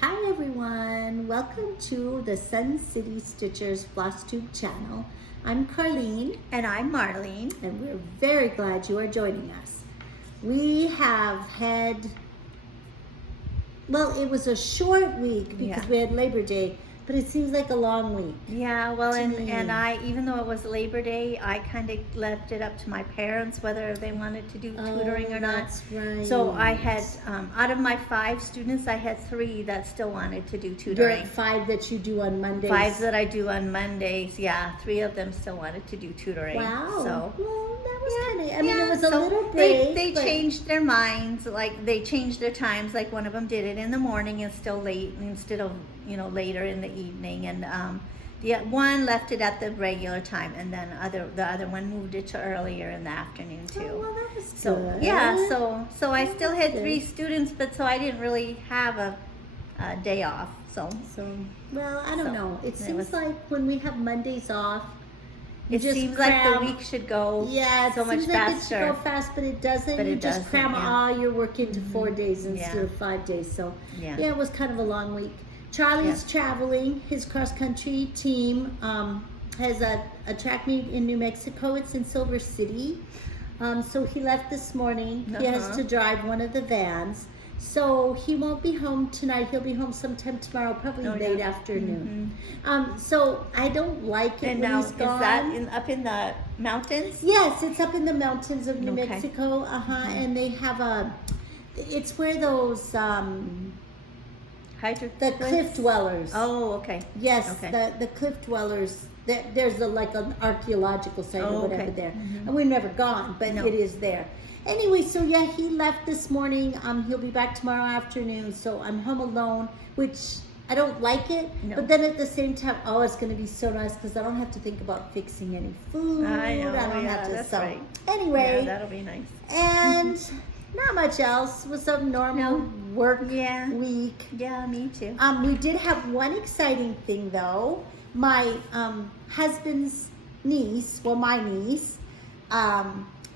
Hi everyone, welcome to the Sun City Stitchers FlossTube channel. I'm Carlene And I'm Marlene. and we're very glad you are joining us. We have had, well, it was a short week because we had Labor Day, but it seems like a long week. Yeah, well, to me. and I, even though it was Labor Day, I kind of left it up to my parents whether they wanted to do tutoring or not. That's right. So I had, out of my 5 students, I had 3 that still wanted to do There tutoring. are 5 that you do on Mondays. 5 that I do on Mondays, yeah. 3 of them still wanted to do tutoring. Wow. So. Well, that was kind of, I mean, it was a so little break. They but... changed their minds, like they changed their times. Like one of them did it in the morning and still late instead of, later in the evening. And the one left it at the regular time, and then the other one moved it to earlier in the afternoon too. Oh, well, that was So good. yeah, so I still had good. 3 students, but so I didn't really have a day off. So Well, I don't know. It seems was- like when we have Mondays off, you it just seems cram, like the week should go yeah, it so much seems like faster. it should go fast, but it doesn't. But you it just doesn't, cram yeah. all your work into 4 days instead Yeah. of 5 days. So Yeah. it was kind of a long week. Charlie's traveling. His cross country team has a track meet in New Mexico. It's in Silver City. So he left this morning. He has to drive one of the vans. So he won't be home tonight. He'll be home sometime tomorrow, probably late afternoon. So I don't like it And when now, he's gone. is that up in the mountains? Yes, it's up in the mountains of New Okay. Mexico. And they have it's where those the cliff dwellers. Oh, okay. Yes, Okay. the cliff dwellers. There's like an archaeological site or whatever okay. there, and we've never gone, but No. it is there. Anyway, so yeah, he left this morning. He'll be back tomorrow afternoon. So I'm home alone, which I don't like it, No. but then at the same time, oh, it's going to be so nice because I don't have to think about fixing any food. I know, don't yeah, have to. that's So right. anyway, Yeah, that'll be nice. and not much else. It was a normal work Yeah. week. Yeah, me too. We did have one exciting thing though. My husband's niece, well, my niece,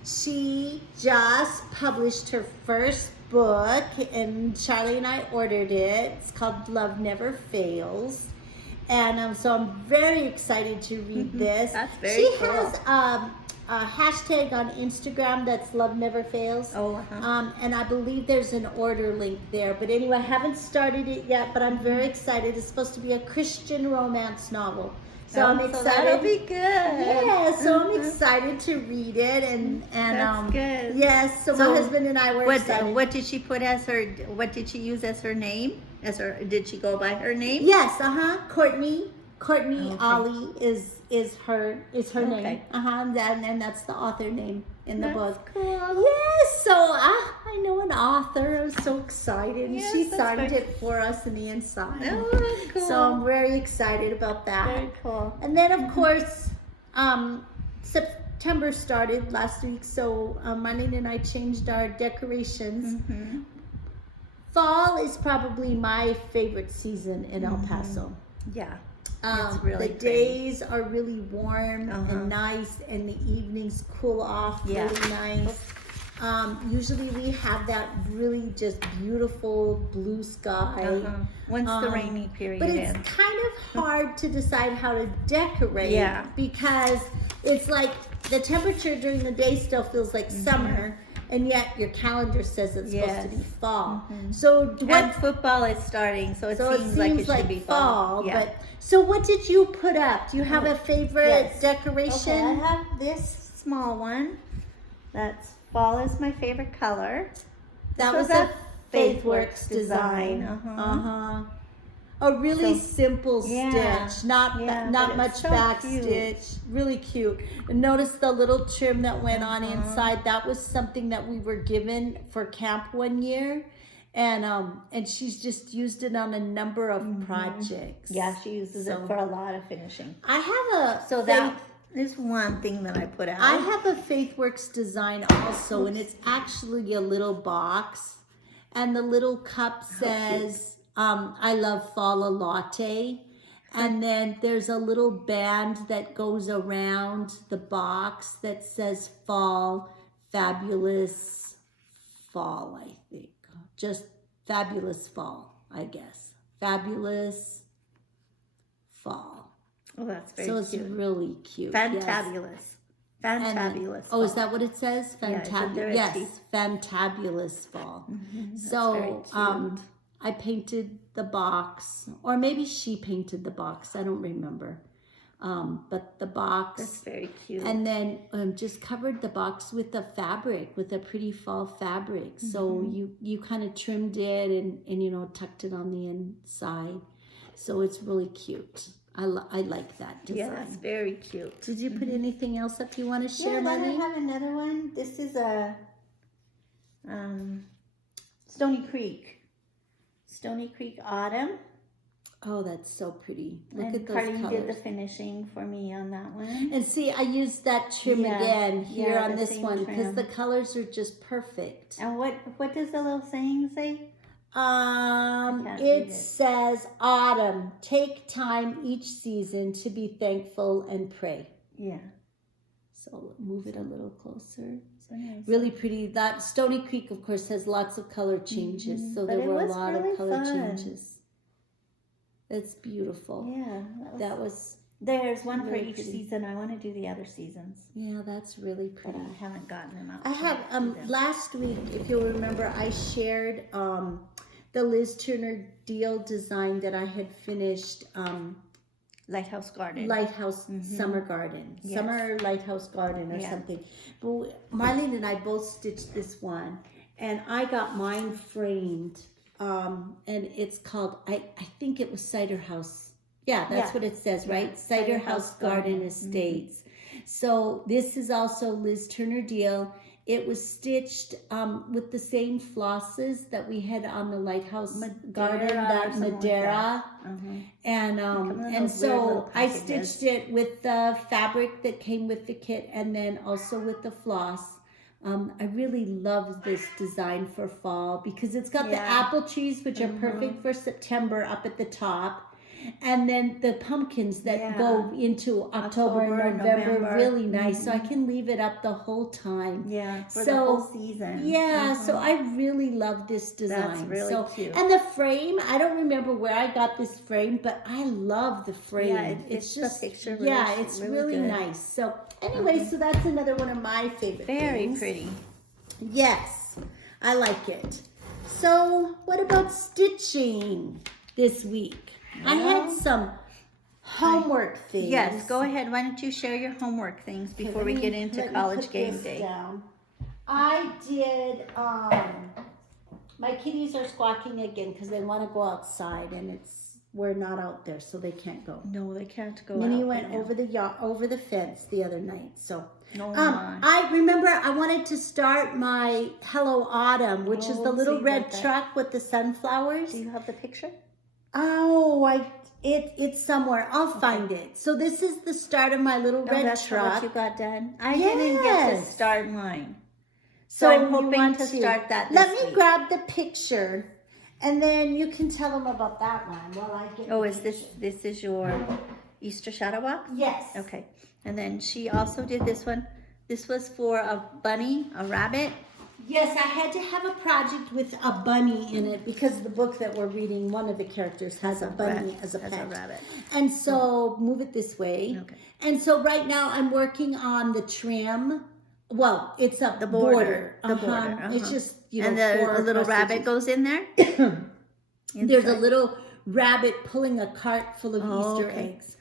she just published her first book, and Charlie and I ordered it. It's called Love Never Fails. And so I'm very excited to read this. That's very She cool. has a hashtag on Instagram that's Love Never Fails. Oh, And I believe there's an order link there. But anyway, I haven't started it yet, but I'm very excited. It's supposed to be a Christian romance novel. So I'm excited. So that'll be good. Yeah, so I'm excited to read it, and That's good. Yes, so my husband and I were excited. What did she put as her? What did she use as her name? Did she go by her name? Yes, Courtney Okay. Ollie is her name. Okay. And that's the author name in the That's book. cool. Yes, so I know an author. I'm so excited. Yes, She that's signed very- it for us in the inside. Oh, that's cool. So I'm very excited about that. Very cool. And then of course, September started last week, so Marlene and I changed our decorations. Fall is probably my favorite season in El Paso. Yeah. It's really The pretty. days are really warm and nice, and the evenings cool off Yeah. really nice. Usually we have that really just beautiful blue sky. Once the rainy period But it's ends. kind of hard to decide how to decorate Yeah. because it's like the temperature during the day still feels like summer, and yet your calendar says it's supposed to be fall. So And football is starting, so it seems like it should be fall. Yeah. But so what did you put up? Do you have a favorite decoration? Okay, I have this small one. That's fall is my favorite color. That This was a Faithwurks Faithwurks design. design. A really So- simple Yeah. stitch, not Yeah, not but much it's so back cute. stitch. Really cute. And notice the little trim that went on inside. That was something that we were given for camp one year, and she's just used it on a number of projects. Yeah, she uses it for a lot of finishing. I have a So that is one thing that I put out. I have a Faithwurks design also, and it's actually a little box, and the little cup says, I love fall a latte. And then there's a little band that goes around the box that says fall, fabulous fall, I think. Just fabulous fall, I guess. Fabulous Fall. Oh, that's very So it's cute. really cute. Fantabulous. Fantabulous. Oh, is that what it says? Yeah, isn't there a Yes, T? Fantabulous Fall. That's So very cute. I painted the box, or maybe she painted the box. I don't remember. But the box. That's very cute. And then just covered the box with the fabric, with a pretty fall fabric. So you kind of trimmed it and you know, tucked it on the inside. So it's really cute. I like that design. Yeah, it's very cute. Did you put anything else up you want to share, Yeah, then I Lenny? have another one. This is a Stony Creek. Stony Creek Autumn. Oh, that's so pretty. Look And at those Carly colors. did the finishing for me on that one. And see, I used that trim Yeah, again here yeah, on the this same one because trim. the colors are just perfect. And what does the little saying say? can't read It it. says autumn. Take time each season to be thankful and pray. Yeah. So move it a little closer. So nice. Really pretty. That Stony Creek, of course, has lots of color changes. So But there it were a was lot really of color fun. changes. It's beautiful. Yeah. That was, There's one for really each pretty. season. I want to do the other seasons, yeah, that's really but pretty. I haven't gotten them out. I have last week, if you'll remember, I shared the Liz Turner Deal design that I had finished, Lighthouse Garden. Lighthouse Summer Garden, Yes. Summer Lighthouse Garden or Yeah. something. But Marlene and I both stitched this one, and I got mine framed, and it's called, I think it was Cider House. Yeah, that's Yeah. what it says, Yeah. right? Cider House Garden Estates. So this is also Liz Turner Deal. It was stitched with the same flosses that we had on the Lighthouse Garden, Madeira or that something like Madeira. And Come on, and those weird so little I packages. stitched it with the fabric that came with the kit, and then also with the floss. I really love this design for fall because it's got the Yeah. apple trees, which are perfect for September up at the top. And then the pumpkins that Yeah. go into October and November, November. really nice. So I can leave it up the whole time. Yeah, for the So, whole season. Yeah, so I really love this design. That's really so, cute. And the frame, I don't remember where I got this frame, but I love the frame. Yeah, it fits the picture really- yeah, it's really really good. nice. So anyway, so that's another one of my favorite Very things. pretty. Yes, I like it. So what about stitching this week? I had some homework things. Yes, go ahead. Why don't you share your homework things before we get into Let me college put game this day? down. I did, my kitties are squawking again because they want to go outside, and we're not out there, so they can't go. No, they can't go Minnie out went right now. over the fence the other night. So Oh, my. I remember I wanted to start my Hello Autumn, which is the Oh, little see, red got that. truck with the sunflowers. Do you have the picture? Oh, it's somewhere. I'll find it. So this is the start of my little red that's truck. what you got done. I didn't get to Yes. start mine. So I'm you hoping want to start that Let this me week. grab the picture, and then you can tell them about that one while I get. Oh, the is this picture. is your Easter shadow box? Yes. Okay. And then she also did this one. This was for a bunny, a rabbit. Yes, I had to have a project with a bunny in it because the book that we're reading, one of the characters has a bunny as a pet. As a rabbit. And so move it this way. Okay. And so right now I'm working on the trim. Well, it's up The border. The Uh-huh. border. It's just, you know, And a 4 little cross rabbit stitches. goes in there? There's a Inside. little rabbit pulling a cart full of Oh, Easter okay. eggs.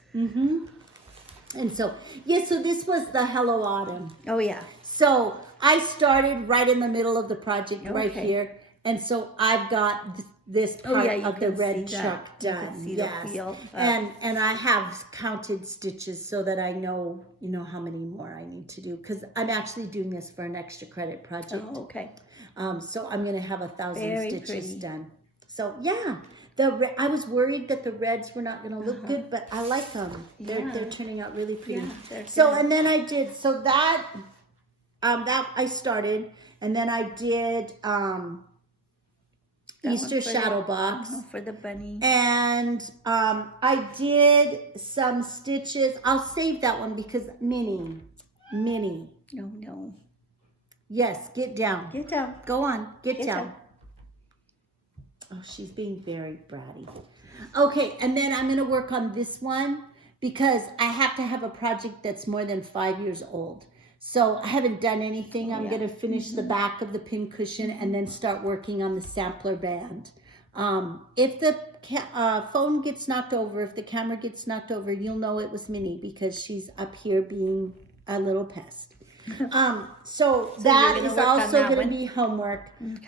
And so, yeah, so this was the Hello Autumn. Oh, yeah. So I started right in the middle of the project right Okay. here. And so I've got this Oh, part yeah, you of the can red see that. truck You done. can see the yes. feel. And I have counted stitches so that I know, how many more I need to do. Because I'm actually doing this for an extra credit project. Oh, okay. So I'm going to have 1,000 Very stitches pretty. done. So yeah, I was worried that the reds were not going to look good, but I like them. Yeah. They're turning out really pretty. Yeah, they're So good. and then I did that I started, and then I did That Easter one for shadow the- box. For the bunny. And I did some stitches. I'll save that one because Minnie. No. Yes, get down. Get down. Go on, get Get down. down. Oh, she's being very bratty. Okay, and then I'm gonna work on this one because I have to have a project that's more than 5 years old. So I haven't done anything. I'm gonna finish the back of the pin cushion and then start working on the sampler band. If the phone gets knocked over, if the camera gets knocked over, you'll know it was Minnie because she's up here being a little pest. So that is also going to be homework. Okay.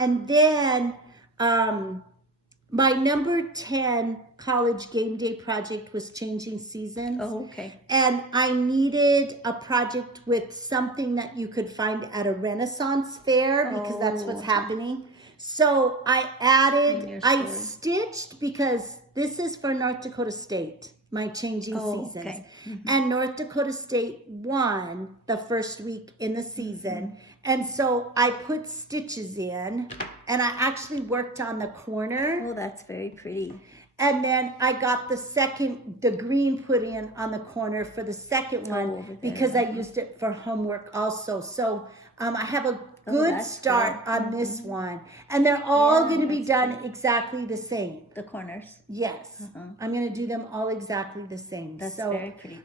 And then my number 10 college game day project was changing seasons. Oh, okay. And I needed a project with something that you could find at a Renaissance fair because that's what's happening. So I stitched because this is for North Dakota State, my changing seasons. Okay. And North Dakota State won the first week in the season. And so I put stitches in and I actually worked on the corner. Oh, that's very pretty. And then I got the green put in on the corner for the second one because I used it for homework also. So I have a good start on this one. And they're all going to be done exactly the same. The corners? Yes. I'm going to do them all exactly the same. That's very pretty.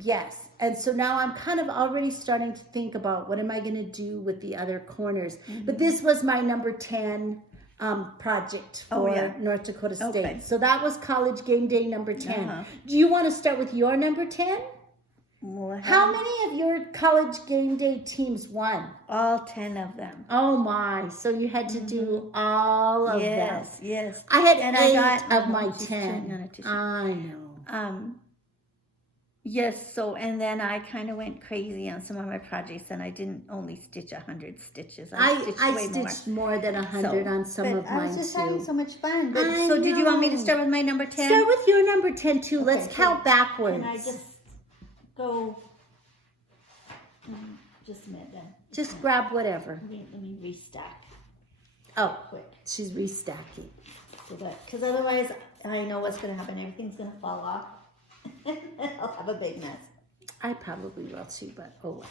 Yes. And so now I'm kind of already starting to think about what am I going to do with the other corners. But this was my number 10 project for North Dakota State. Okay. So that was college game day number 10. Do you want to start with your number 10? How many of your college game day teams won? All 10 of them. Oh my! So you had to do all of them. Yes, yes. I had 8 of my 10. I know. Yes. So and then I kind of went crazy on some of my projects, and I didn't only stitch 100 stitches. I stitched more than 100 on some of mine too. I was just having so much fun. So did you want me to start with my number 10? Start with your number 10 too. Okay, let's count backwards. And I just go. Just a minute then. Just grab whatever. Let me restack. Oh, quick. She's restacking. So that, because otherwise I know what's going to happen. Everything's going to fall off. I'll have a big mess. I probably will too, but oh well.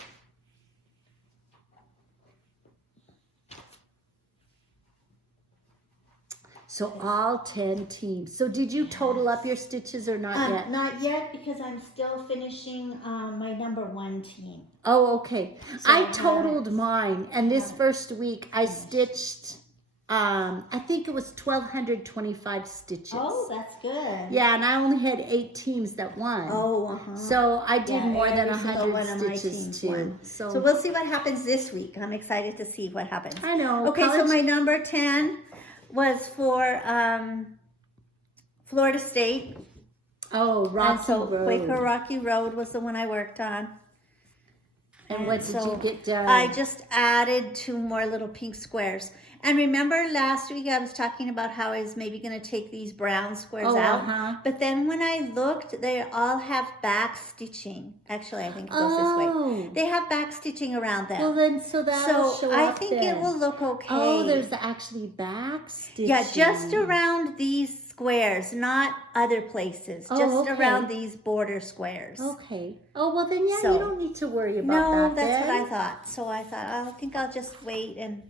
So all 10 teams. So did you total up your stitches or not yet? Not yet because I'm still finishing my number 1 team. Oh, okay. So I totaled mine, and this first week I stitched, I think it was 1,225 stitches. Oh, that's good. Yeah, and I only had 8 teams that won. Oh, So I did more than 100 stitches too. So we'll see what happens this week. I'm excited to see what happens. I know. Okay, so my number 10 was for Florida State. Oh, Rocky Road. Quaker Rocky Road was the one I worked on. And what did you get done? I just added 2 more little pink squares. And remember last week I was talking about how I was maybe going to take these brown squares out. But then when I looked, they all have back stitching. Actually, I think it goes this way. They have back stitching around them. Well, then, so that'll show I up think then. it will look okay. Oh, there's actually back stitching. Yeah, just around these squares, not other places. Just around these border squares. Okay. Oh, well then, yeah, you don't need to worry about that. No, that's what I thought. So I thought, I think I'll just wait and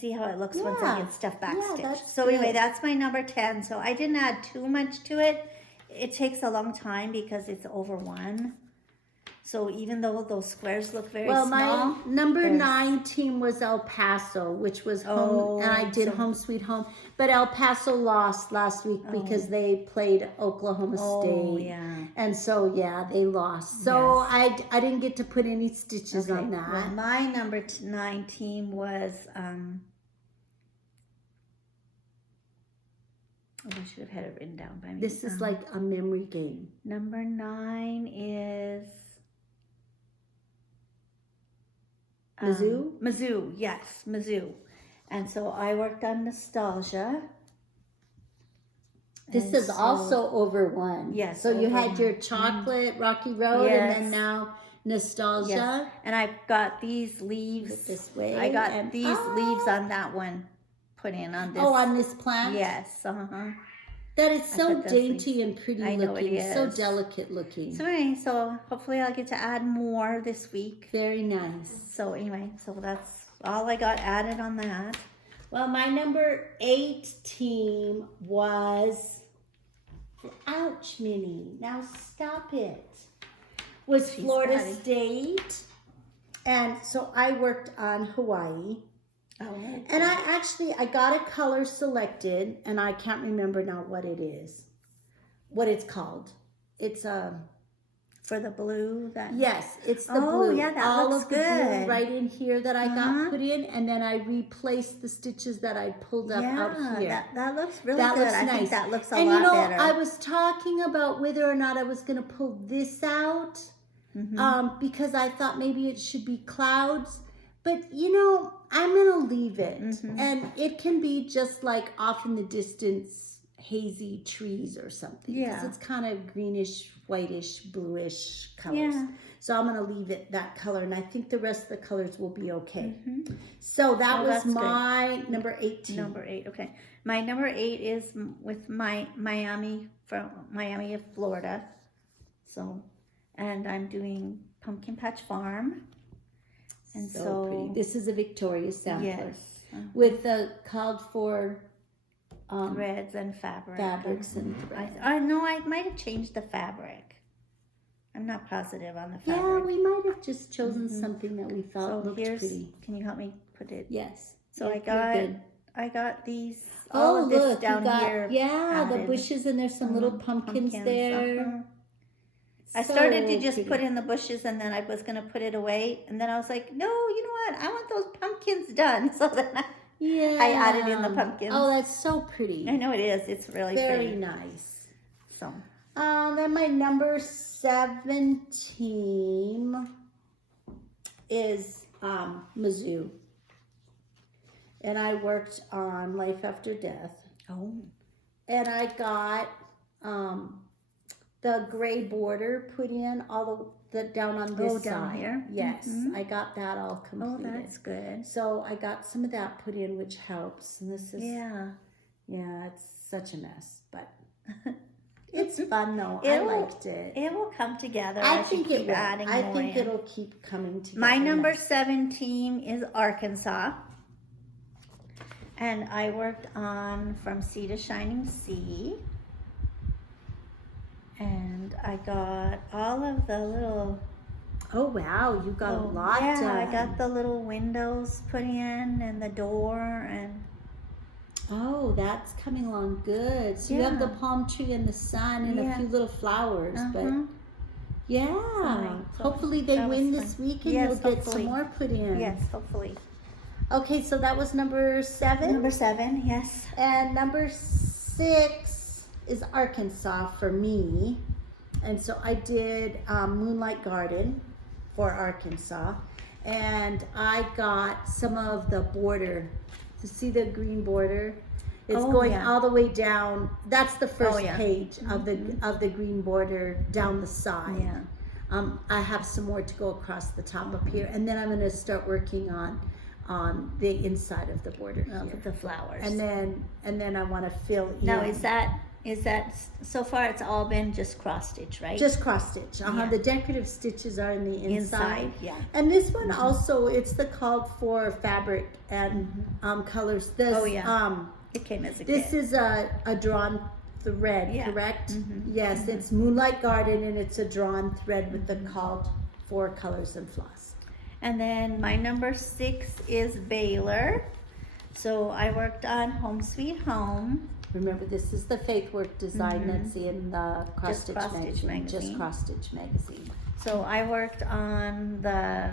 see how it looks once I get stuff backstitched. So anyway, that's my number 10. So I didn't add too much to it. It takes a long time because it's over 1. So even though those squares look very small. Well, my number 9 team was El Paso, which was home, and I did Home Sweet Home. But El Paso lost last week because they played Oklahoma State. Yeah. And so, yeah, they lost. So I didn't get to put any stitches on that. Well, my number 9 team was, I should have had it written down by me. This is like a memory game. Number 9 is... Mizzou? Mizzou, yes, Mizzou. And so I worked on Nostalgia. This is also over 1. Yes. So you had your chocolate Rocky Road and then now Nostalgia. Yes. And I've got these leaves. This way. I got these leaves on that one put in on this. Oh, on this plant? Yes. That is so dainty and pretty looking. I know it is. So delicate looking. So anyway, so hopefully I'll get to add more this week. Very nice. So anyway, so that's all I got added on that. Well, my number 8 team was, ouch, Minnie, now stop it, was She's Florida funny. State. And so I worked on Hawaii. Oh, And I got a color selected, and I can't remember now what it's called. It's for the blue. yes, it's the Oh, blue. yeah, that all looks of the blue good. right in here that I got Uh-huh. put in, and then I replaced the stitches that I pulled up out here. That looks really That good. looks I nice. think that looks a And lot you know, better. I was talking about whether or not I was going to pull this out, because I thought maybe it should be clouds. But you know, I'm going to leave it, and it can be just like off in the distance, hazy trees or something. Because Yeah. it's kind of greenish, whitish, bluish colors. Yeah. So I'm going to leave it that color, and I think the rest of the colors will be okay. So that was that's good. my number 18. Number 8, okay. My number 8 is with Miami, from Miami of Florida. So, and I'm doing Pumpkin Patch Farm. And so pretty. This is a Victoria sampler. yes, With the called for threads and fabric. fabrics and thread. I know I might have changed the fabric. I'm not positive on the Yeah, fabric. we might have just chosen something that we So thought looked here's, pretty. can you help me put it? Yes. So Yeah, you're I good. got these, all of this look, down you got, here. yeah, the added. bushes, and there's some little pumpkins there. I So started to just pretty. put in the bushes, and then I was going to put it away. And then I was like, no, you know what? I want those pumpkins done. So then Yeah. I added in the pumpkins. Oh, that's so pretty. I know it is. It's really Very pretty. nice. So, Then my number 7 team is Mizzou. And I worked on Life After Death. oh, And I got the gray border put in all the down on this down side. here? Yes, I got that all oh, completed. that's good. So I got some of that put in, which helps. And this is Yeah. it's such a mess, but it's fun though. I It'll- liked it. It will come together. I as you think it keep will. adding I more think in. it'll keep coming together. My number nice. 7 team is Arkansas. And I worked on From Sea to Shining Sea. And I got all of the little... Oh wow, you got a lot yeah, done. I got the little windows put in and the door and... Oh, that's coming along good. So you have the Yeah. palm tree and the sun and a Yeah. few little flowers, but Uh-huh. yeah. So Hopefully they that was win fun. this week and Yes, you'll get hopefully. some more put in. Yes, hopefully. Okay, so that was number 7. Number 7, yes. And number 6 is Arkansas for me. And so I did Moonlight Garden for Arkansas. And I got some of the border. To see the green border? It's Oh, going yeah. all the way down. That's the first yeah. page of the green border down the side. Yeah. I have some more to go across the top up here. And then I'm going to start working on the inside of the border here. With the flowers. And then I want to fill in. Now, is that so far? It's all been just cross stitch, right? just cross stitch? Yeah. The decorative stitches are in the inside. yeah. And this one also, it's the called for fabric and colors. This, Oh, yeah. It came as a This kit. is a drawn thread, Yeah. correct? Yes, it's Moonlight Garden, and it's a drawn thread with the called for colors and floss. And then my number 6 is Baylor. So I worked on Home Sweet Home. Remember, this is the Faithwurks Design that's in the Cross Stitch Cross Stitch magazine. Just magazine. Cross Stitch magazine. So I worked on the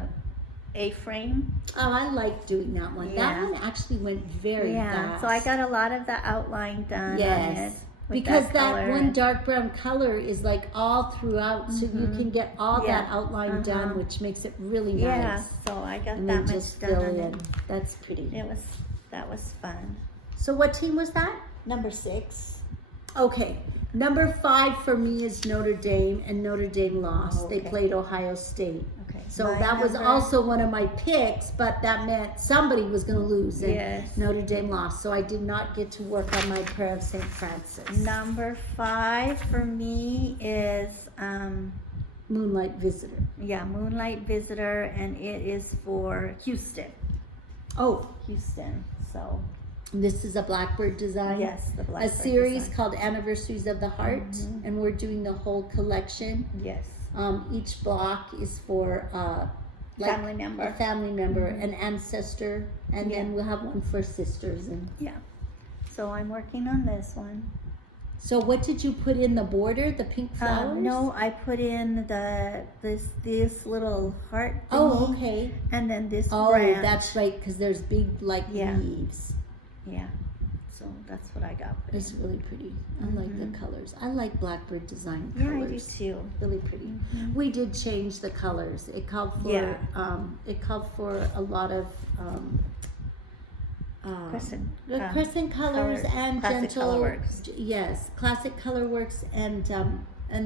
A-frame. Oh, I like doing that one. That Yeah. one actually went very fast. So I got a lot of the outline done on it. Yes, with because that color. one dark brown color is like all throughout, so you can get all Yeah. that outline done, which makes it really Yeah, nice. so I got And that then much just done fill on in. it. That's pretty. That was fun. So what team was that? Number 6. Okay, number 5 for me is Notre Dame, and Notre Dame lost. Oh, They okay. played Ohio State. Okay. So My that was number- also one of my picks, but that meant somebody was going to lose, and Yes. Notre Dame lost. So I did not get to work on my Prayer of St. Francis. Number 5 for me is Moonlight Visitor. Moonlight Visitor, and it is for Houston. Oh, Houston. So This is a Blackbird design. Yes, the A Blackbird series design. called Anniversaries of the Heart, and we're doing the whole collection. Yes. Each block is for like Family member. a family member, an ancestor, and then Yeah. we'll have one for sisters. And Yeah. So I'm working on this one. so, what did you put in the border? The pink flowers? No, I put in this little heart thingy, Oh, okay. and then this Oh, branch. that's right, because there's big like Yeah. leaves. Yeah. So that's what I got. Put It's in. really pretty. I like the colors. I like Blackbird design Yeah, I do colors. too. Really pretty. We did change the colors. It called for a lot of Crescent. the crescent colors and classic gentle colorworks. yes, classic colorworks and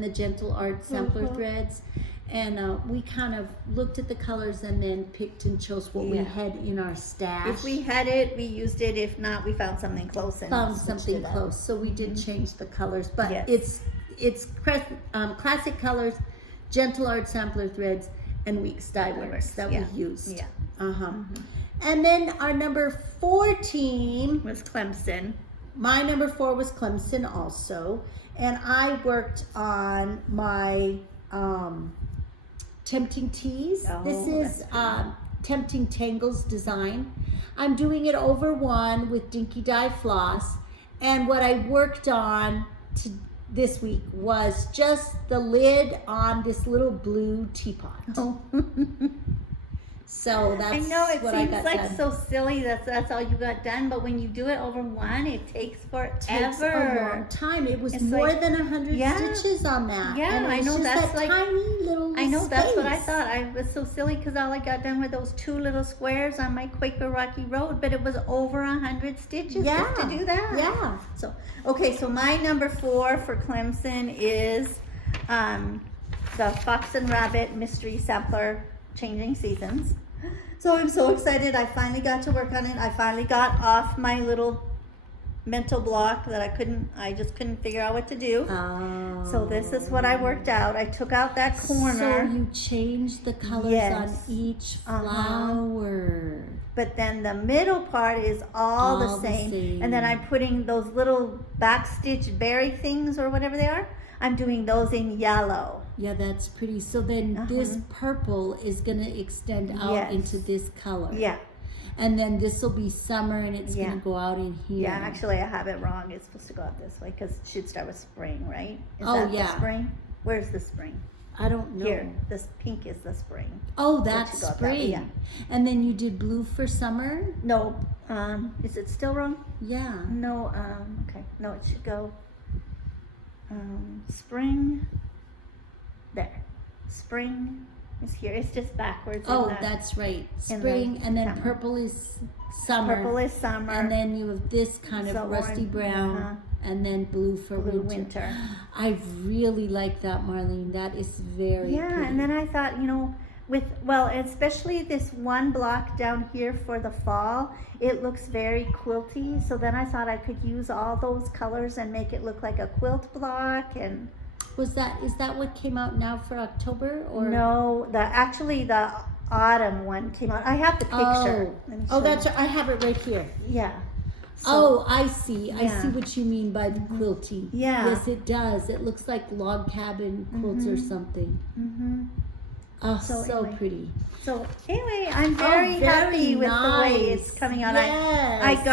the gentle art sampler threads. And we kind of looked at the colors and then picked and chose what we Yeah. had in our stash. If we had it, we used it. If not, we found something close and Found switched something it up. close, so we did change the colors, but Yes. it's classic colors, gentle art sampler threads, and weeks dye works that Yeah. we used. Yeah. And then our number 4 team, Was Clemson. my number 4 was Clemson also, and I worked on my Tempting Tees. Oh, This is that's Tempting Tangles design. I'm doing it over one with Dinky Dye floss, and what I worked on this week was just the lid on this little blue teapot. Oh. So that's I know it what I seems got like done. so silly that's all you got done, but when you do it over one, it takes forever. Takes a long time. It was It's more like- than 100 Yeah. stitches on that. Yeah, and it I was know, just that's that like- tiny little I know, that's what I space. thought. I was so silly because all I got done were those 2 little squares on my Quaker Rocky Road, but it was over 100 stitches just to do that. Yeah. So, okay, so my number 4 for Clemson is the Fox and Rabbit Mystery Sampler Changing Seasons. So I'm so excited. I finally got to work on it. I finally got off my little mental block that I just couldn't figure out what to do. Oh. So this is what I worked out. I took out that corner. So you changed the colors Yes. on each Uh-huh. flower. But then the middle part is all the same. And then I'm putting those little backstitch berry things or whatever they are. I'm doing those in yellow. Yeah, that's pretty. So then this purple is going to extend out Yes. into this color. Yeah. And then this will be summer and it's Yeah. going to go out in here. Yeah, actually I have it wrong. It's supposed to go out this way because it should start with spring, right? Is Oh, that yeah. the spring? Where's the spring? I don't know. Here. This pink is the spring. Oh, should that's go out that way, spring. yeah. And then you did blue for summer? No, is it still wrong? Yeah. No, okay. No, it should go spring. There. Spring is here. It's just backwards. Oh, in the, that's right. in the Spring, and then summer. purple is summer. Purple is summer. And then you have this kind of So rusty orange, brown, and then blue for blue winter. winter. I really like that, Marlene. That is very Yeah, pretty. and then I thought, especially this one block down here for the fall, it looks very quilty. So then I thought I could use all those colors and make it look like a quilt block. And is that what came out now for October, or no, the autumn one came out. I have the picture. Let me Oh, show that's you. right. I have it right here. Yeah. So- Oh, I see. I Yeah. see what you mean by the quilty. Yeah. Yes, it does. It looks like log cabin quilts or something. Mhm. Oh, So so anyway. pretty. So anyway, I'm very very happy with the way it's nice. coming out. Yes.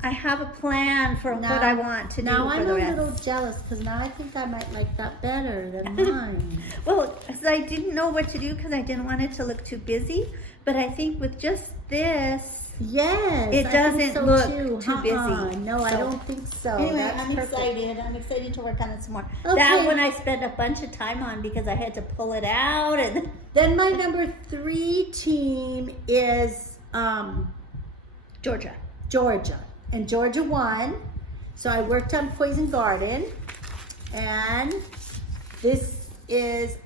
I have a plan for what I want to do Now for I'm the a rest. little jealous because now I think I might like that better than mine. Well, 'cause I didn't know what to do because I didn't want it to look too busy. But I think with just this, Yes, It I think doesn't so look too. too busy. No, I So- don't think so. anyway, That's I'm perfect. excited. I'm excited to work on it some more. Okay. That one I spent a bunch of time on because I had to pull it out and Then my number 3 team is Georgia. Georgia, and Georgia won. So I worked on Poison Garden, and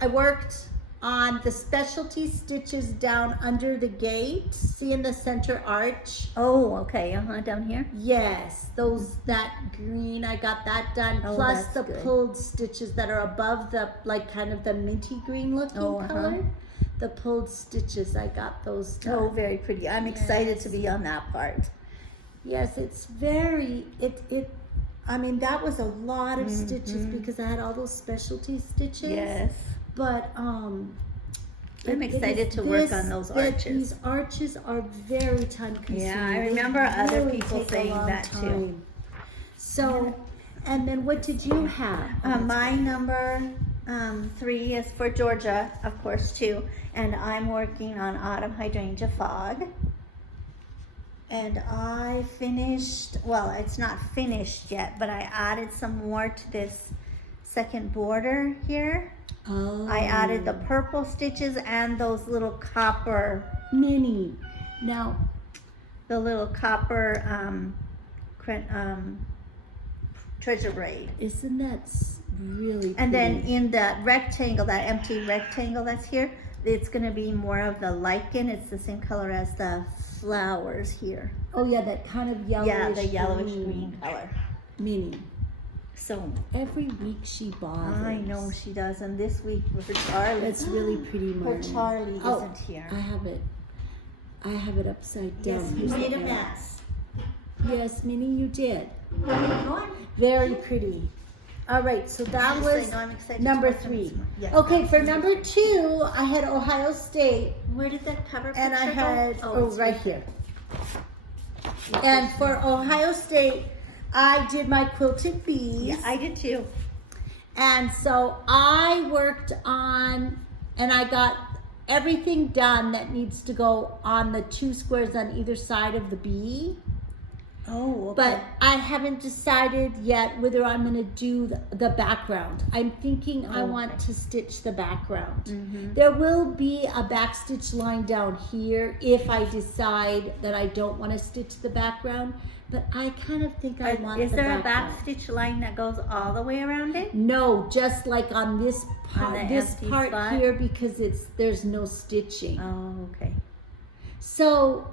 I worked on the specialty stitches down under the gate. See in the center arch? Oh, okay. Down here. Yes, that green, I got that done. Oh, Plus that's the good. pulled stitches that are above the, kind of the minty green looking color. The pulled stitches, I got those done. Oh, very pretty. I'm excited to be on that part. Yes, it's very, I mean, that was a lot of stitches because I had all those specialty stitches. Yes. But, I'm excited to work on those arches. These arches are very time consuming. Yeah, I remember other people saying that too. So, and then what did you have? My number 3 is for Georgia, of course, too. And I'm working on Autumn Hydrangea Fog. And I finished, well, it's not finished yet, but I added some more to this second border here. Oh. I added the purple stitches and those little copper. Mini. Now, the little copper treasure braid. Isn't that really And pretty? then in the rectangle, that empty rectangle that's here, it's going to be more of the lichen. It's the same color as the flowers here. Oh yeah, that kind of yellowish. Yeah, the yellowish green color. Mini. So every week she bothers. I know she does, and this week for Charlie. That's really pretty, For Marlene. Charlie isn't here. I have it upside down. Yes, you Here's made the a back. mess. Yes, Minnie, you did. Go Very pretty. All right, so that was number 3. Yes. Okay, for number 2, I had Ohio State, Where did that cover picture and I had go? it's right here. And for Ohio State, I did my quilted bees. Yeah, I did too. And so I worked on, and I got everything done that needs to go on the 2 squares on either side of the bee. Oh, okay. But I haven't decided yet whether I'm going to do the background. I'm thinking I want to stitch the background. There will be a back stitch line down here if I decide that I don't want to stitch the background. But I kind of think I want Is the there a background. back stitch line that goes all the way around it? No, just like on this part, the this empty part spot? here, because there's no stitching. Oh, okay. So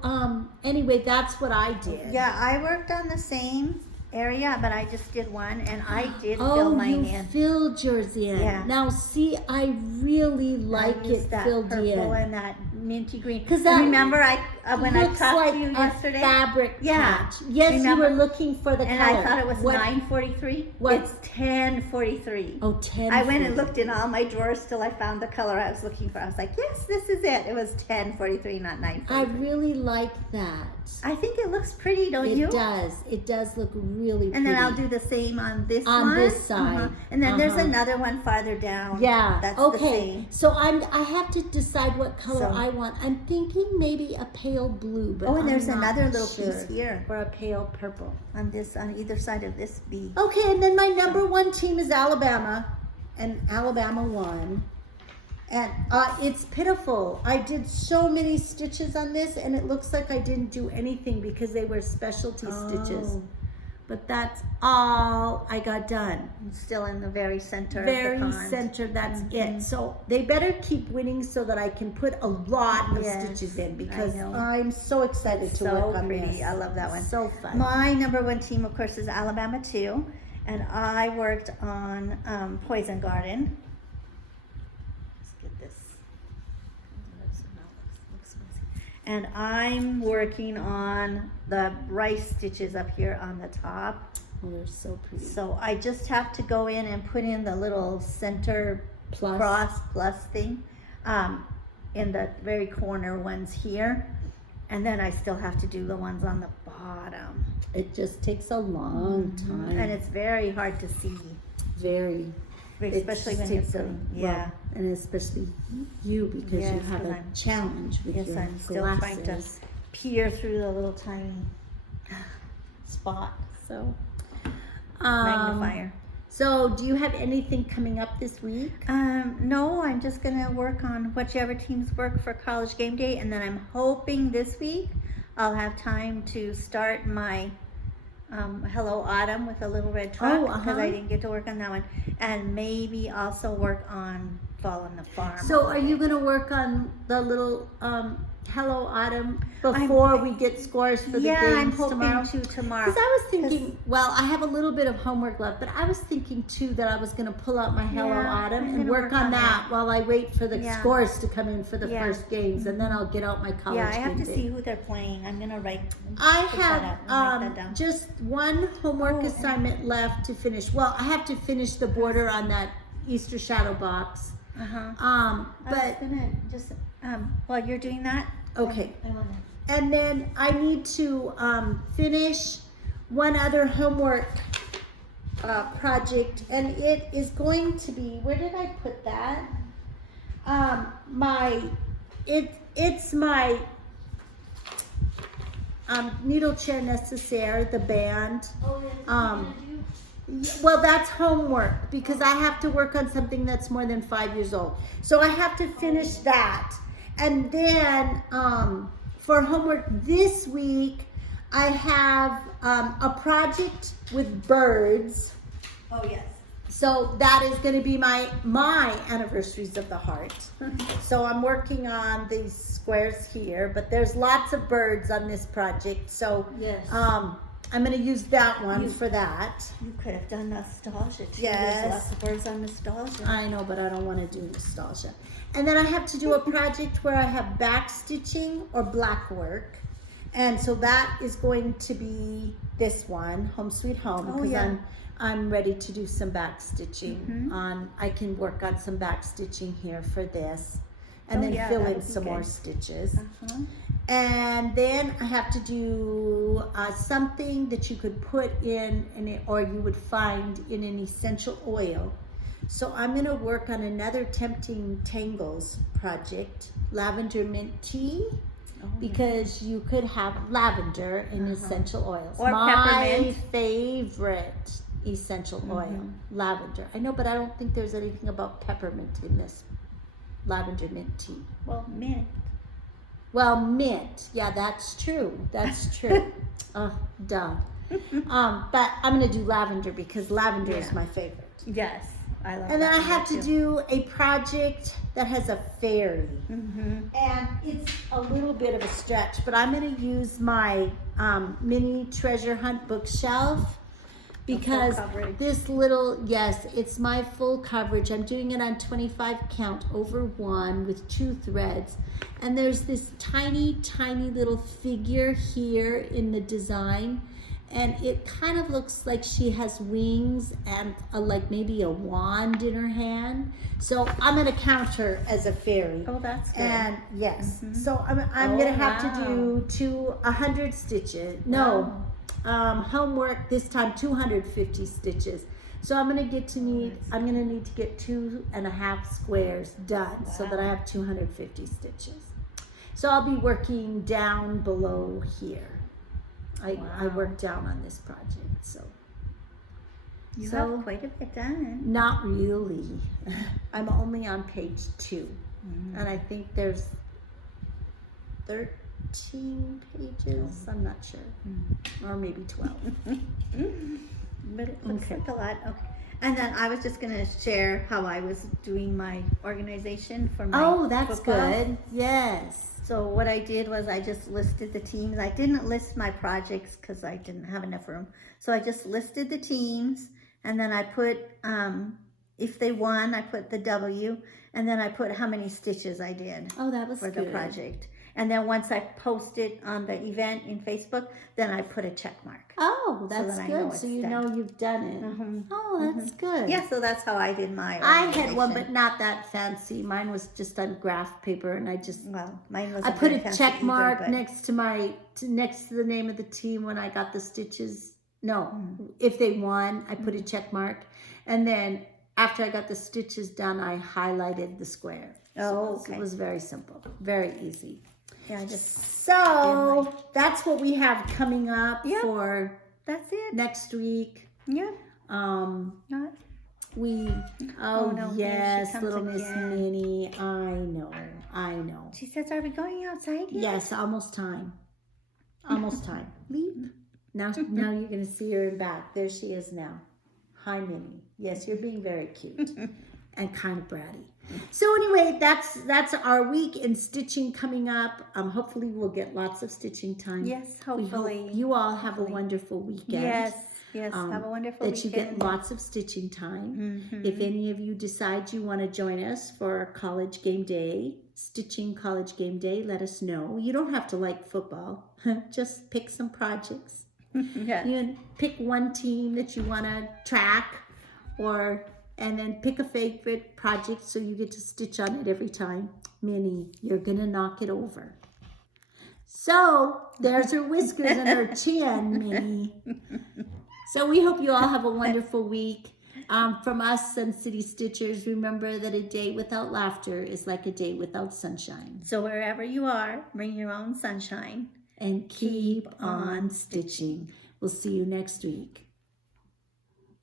anyway, that's what I did. Yeah, I worked on the same area, but I just did one, and I did fill mine you in. filled yours in. Yeah. Now see, I really like I used it that filled purple in. and that minty green. 'Cause that remember when I looks talked like to you a yesterday? fabric Yeah. patch. Yes, Remember? you were looking for the And color. I thought it was What- 943. what- It's 1043. Oh, 10. I went and looked in all my drawers till I found the color I was looking for. I was like, yes, this is it. It was 1043, not 943. I really like that. I think it looks pretty, don't you? It does. It does look really pretty. And then I'll do the same on this On one. this side. And then there's Uh-huh. another one farther down. Yeah. That's the okay. same. So I have to decide what color So- I want. I'm thinking maybe a pale blue, but Oh, and there's I'm not another little sure. piece here Or a pale purple. on either side of this bee. Okay, and then my number 1 team is Alabama, and Alabama won. And it's pitiful. I did so many stitches on this, and it looks like I didn't do anything because they were specialty stitches. Oh. But that's all I got done. Still in the very center Very of the pond. center, that's it. So they better keep winning so that I can put a lot of Yes, stitches in, I because know. I'm so excited to So work on pretty. this. I love that one. So fun. My number 1 team, of course, is Alabama too. And I worked on Poison Garden. Let's get this. And I'm working on the rice stitches up here on the top. Oh, they're so pretty. So I just have to go in and put in the little center Plus. cross plus thing in the very corner ones here. And then I still have to do the ones on the bottom. It just takes a long time. And it's very hard to see, very. especially when you're putting, yeah. And especially you, because Yes, you have 'cause a I'm- challenge with Yes, your I'm still glasses. trying to peer through the little tiny spot. So, Magnifier. So, do you have anything coming up this week? No, I'm just gonna work on whichever teams work for College Game Day, and then I'm hoping this week I'll have time to start my Hello Autumn with a little red truck, because I didn't get to work on that one, and maybe also work on fall on the farm. So are you going to work on the little Hello Autumn before we get scores for the games I'm hoping tomorrow? to tomorrow. Because I was thinking, well, I have a little bit of homework left, but I was thinking too that I was going to pull out my Hello Autumn I'm and gonna work on that while I wait for the scores to come in for the first games, and then I'll get out my college I have game to day. see who they're playing. I'm going to write. I put that up and write that have down. just one homework assignment left to finish. Well, I have to finish the border on that Easter shadow box. I But was gonna just while you're doing that. okay. I wanna. And then I need to finish one other homework project, and it is going to be, where did I put that? It's my needle chair necessaire, the band. Well, that's homework because I have to work on something that's more than 5 years old. So I have to finish that. And then for homework this week, I have a project with birds. Oh yes. So that is going to be my anniversaries of the heart. So I'm working on these squares here, but there's lots of birds on this project. So Yes. I'm going to use that one for that. You could have done nostalgia too. Yes. There's lots of words on nostalgia. I know, but I don't want to do nostalgia. And then I have to do a project where I have back stitching or black work. And so that is going to be this one, Home Sweet Home, because I'm ready to do some back stitching. I can work on some back stitching here for this, and then fill in some more stitches. And then I have to do something that you could put in or you would find in an essential oil. So I'm going to work on another Tempting Tangles project, lavender mint tea, because you could have lavender in essential oils. Or my peppermint. favorite essential oil, lavender. I know, but I don't think there's anything about peppermint in this lavender mint tea. Well, mint. Well, mint. Yeah, that's true. That's true. Duh. But I'm going to do lavender because lavender is my favorite. Yes, I love. And then I lavender have to too. do a project that has a fairy. And it's a little bit of a stretch, but I'm going to use my mini treasure hunt bookshelf because this little, it's my full coverage. I'm doing it on 25 count over 1 with 2 threads. And there's this tiny, tiny little figure here in the design. And it kind of looks like she has wings and like maybe a wand in her hand. So I'm going to count her as a fairy. Oh, that's good. And yes, so I'm going to have to do 100 stitches. No, homework this time 250 stitches. So I'm going to need to get 2.5 squares done so that I have 250 stitches. So I'll be working down below here. I worked down on this project, so. You have quite a bit done. Not really. I'm only on page 2, and I think there's 13 pages. I'm not sure, or maybe 12. But it looks like a lot. Okay. And then I was just gonna share how I was doing my organization for my that's football. good. Yes. So what I did was I just listed the teams. I didn't list my projects because I didn't have enough room. So I just listed the teams, and then I put, if they won, I put the W, and then I put how many stitches I did Oh, that was for good. the project. And then once I posted on the event in Facebook, then I put a check mark. Oh, that's then I know good. So it's you done. know you've done it. Oh, that's good. Yeah, so that's how I did my I had one, organization. but not that fancy. Mine was just on graph paper, and I just mine wasn't I put very a fancy check either, mark but- next to the name of the team when I got the stitches. No, if they won, I put a check mark, and then after I got the stitches done, I highlighted the square. So it was very simple, very easy. Yeah, I just So that's what we have coming up for that's it. next week. Yeah. No, Not. Yes, she comes little Miss again. Minnie. I know. She says, "Are we going outside yet?" Yes, almost time. Almost time. Leap. Now you're gonna see her in back. There she is now. Hi, Minnie. Yes, you're being very cute. and kind of bratty. So anyway, that's our week in stitching coming up. Hopefully we'll get lots of stitching time. Yes, We hopefully. hope you all have a wonderful weekend. Yes, have a wonderful that you weekend. get lots of stitching time. Mhm. If any of you decide you want to join us for our college game day, stitching college game day, let us know. You don't have to like football. Just pick some projects. Yeah. You pick one team that you want to track, and then pick a favorite project so you get to stitch on it every time. Minnie, you're gonna knock it over. So there's her whiskers and her chin, Minnie. So we hope you all have a wonderful week. From us, Sun City Stitchers, remember that a day without laughter is like a day without sunshine. So wherever you are, bring your own sunshine. And keep on stitching. We'll see you next week.